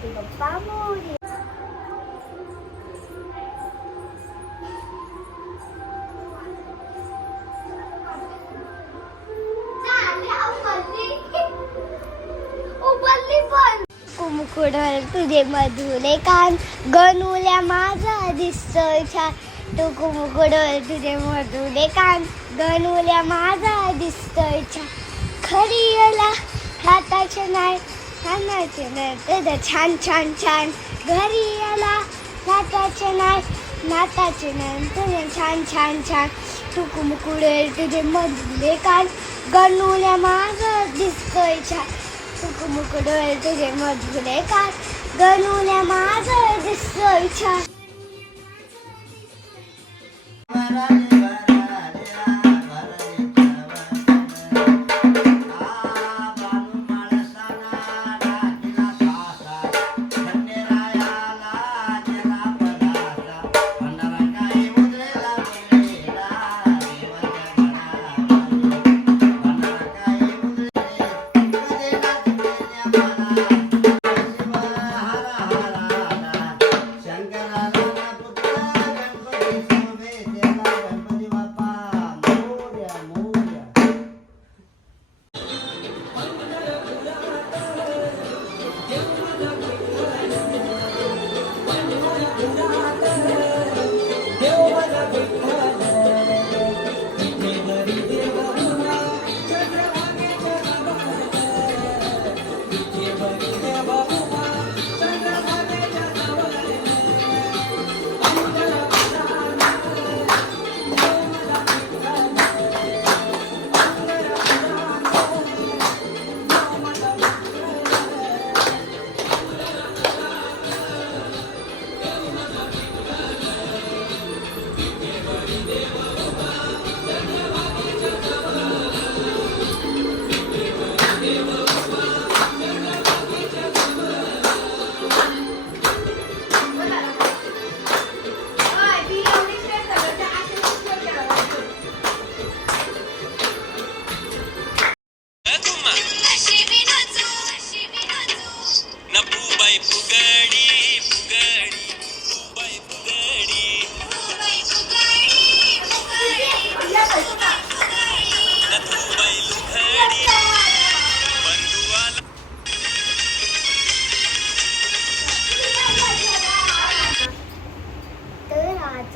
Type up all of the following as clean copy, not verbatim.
गणपती बाप्पा मोरया. कुमुकुडवर तुझे मधुरे कान गणुल्या माझा दिसतोय छान. तू कुमुकुडवर तुझे मधुरे कान गणुल्या माझा दिसतोय छान. खरी येला हाताचे नाही हाताचे नाही तुझं छान छान छान. घरी याला हाताचे नाही नाताचे नाही तुझे छान छान छान. तू कुमुकुडवर तुझे मधुरे कान गणुल्या माझा दिसतोय छान. कुमुकुडवर तुझे मधुरे कान गणुल्या माझा दिसतोय छान.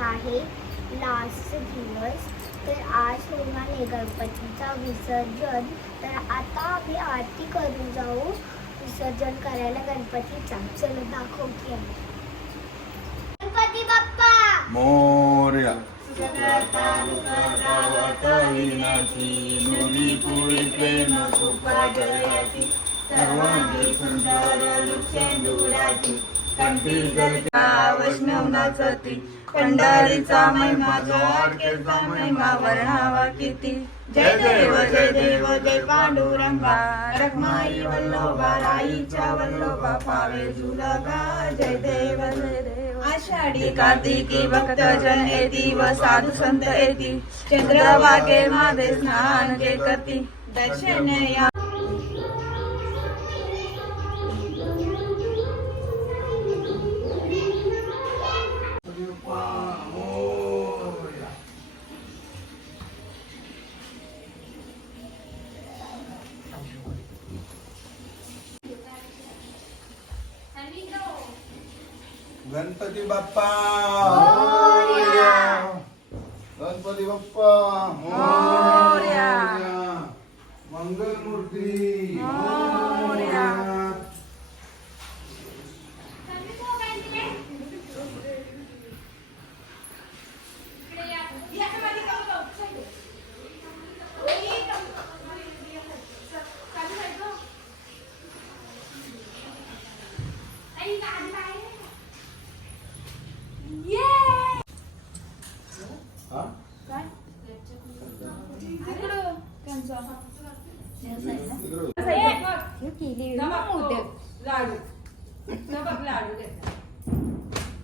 आहे लास्ट दिवस. तर आज होणार आहे गणपतीचा विसर्जन. तर आता आम्ही आरती करून जाऊ विसर्जन करायला गणपतीचा. चलो दाखव की गणपती बाप्पा मोरया. सर्वांगी सुंदर लुक्षेंदुराची कंठी वैष्णव नाचती. पंढरीचा महिमा द्वारकेचा महिमा वर्णावा किती. जय देव जय पांडुरंगा रखमाई वल्लोबा राईच्या वल्लोबा पावे जुलगा. जय देव आषाढी कार्तिकी भक्तजन येती व साधू संत येती. चंद्रभागे मध्ये स्नान जे करती दर्शन या. गणपती बाप्पा मोरया. गणपती बाप्पा मोरया. मंगल मूर्ती मोरया.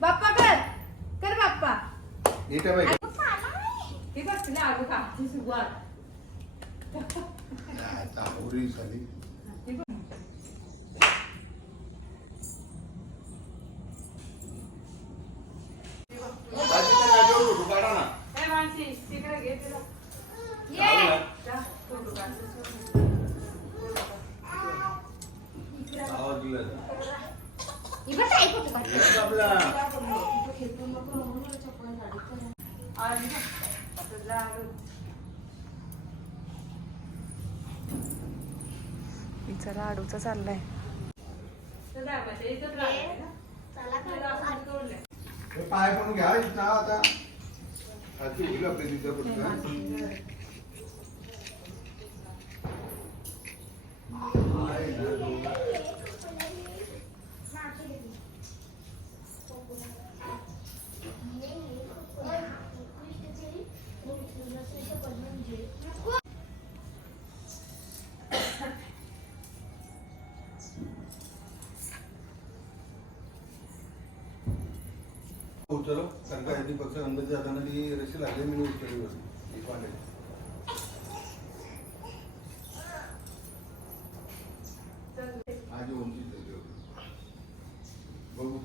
बाप्पा कर कर बाप्पा. गणपतीला जा. ही बघ ताई फोटो काढ. हे आपला. तिचा लाडूचा चाललाय. हे पाय पण घ्या इथं आता. आधी होईल आपल्या तिथं पटकन. उचलो कारण का आधी पक्ष अंदर जाताना ती रशी लागली मी उचलली होती एक वाटे. आधी उंची झाली होती. बघू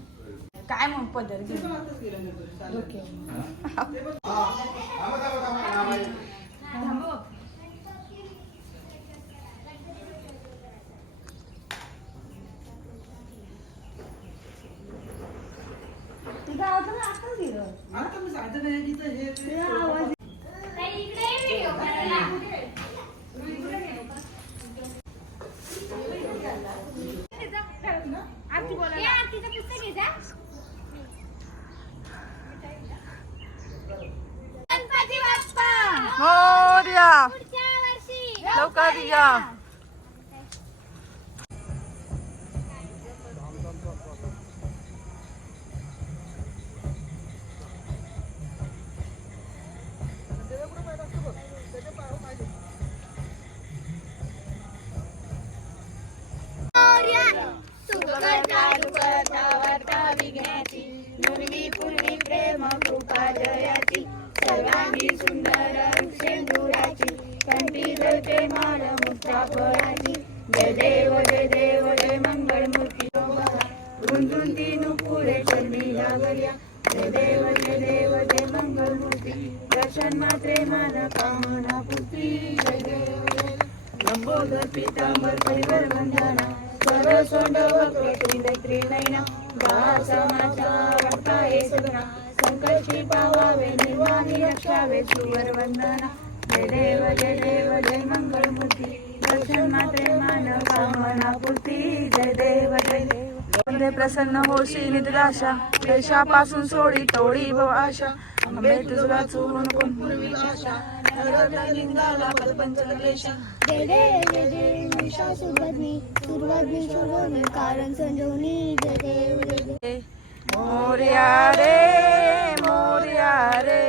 काय मग पदर घे. गणपती बाप्पा मोरया. पुढच्या वर्षी लवकर या. पूर्वी प्रेम कृपा जयाची सर्वांगी सुंदर शेंदुराची कंठी जळते माळ मुक्ता फळाची जय देव जय मंगळमूर्ती रुंजुंती नुपुरे चरणी लागल्या जय देव जय मंगळमूर्ती दर्शन मात्रे मान कामना पुत्री जय देव लंबोदर पीतांबर परिवर वंदना सरळ सोंड वक्र त्रिनयना समाचा वाटताये सगना संकष्टी पावावे निर्वाणी रक्षावे सुवर वंदना जय देव जय मंगळमूर्ती दर्शन मात्रे मान कामना पूर्ती जय देव मध्ये प्रसन्न होशी निद्राशा देशापासून सोडी तोडी व आशा अंबे तुझला चून कोण पूर्वी आशा लिंगाला पंचक्लेशा जय देव महिषासुरवदनी सुरवदनी शोभनी कारण संजोनी जय देव मोरया रे मोरया रे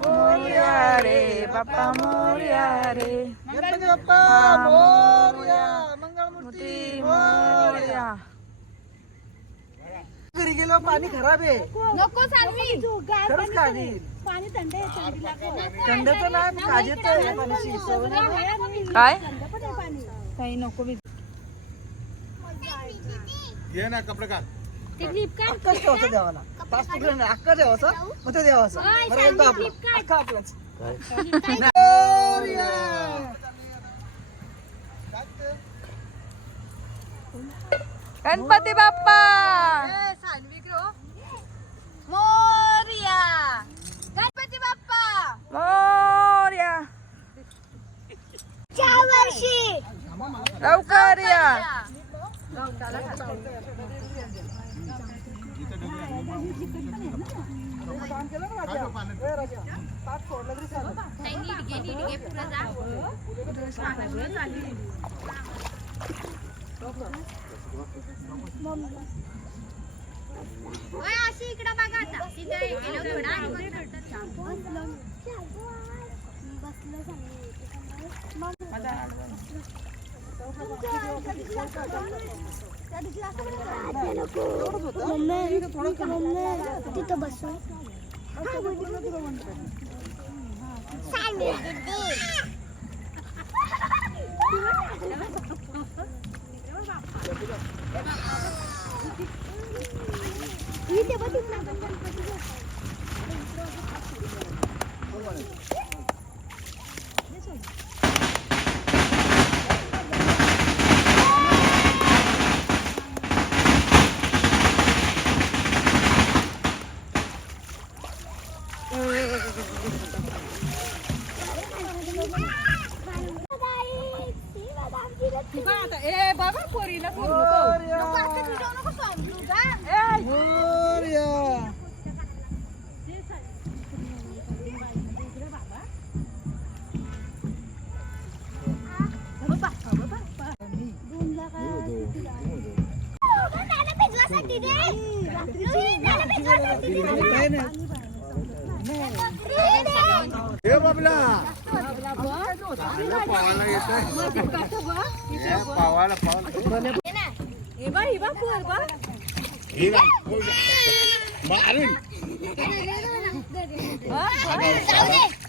मोरया रे बाप्पा मोरया रे गणपती बाप्पा मोरया मंगळमूर्ती मोरया. घरी गेलो पाणी खराब आहे. नको सानवी खरंच काढी पाणी थंड आहे. थंडचं नाही काजेचं आहे पाण्याची सवय नाही. काय काही नको बी. ये ना कपडे काढ. अक्काच ठेवायचं देवाला. पाच तुकडे नाही अक्का ठेवायचं मग ते देवाचं बरं बोलतो आपलं अक्का आपलंच. गणपती बाप्पा मोरया गणपती बाप्पा मोरया. च्या वर्षी लवकर या. अशी इकडे बघा आता तिथं बसून इथे काय नाही. हे बाबला पावाला येत पावाला मारून जाऊ दे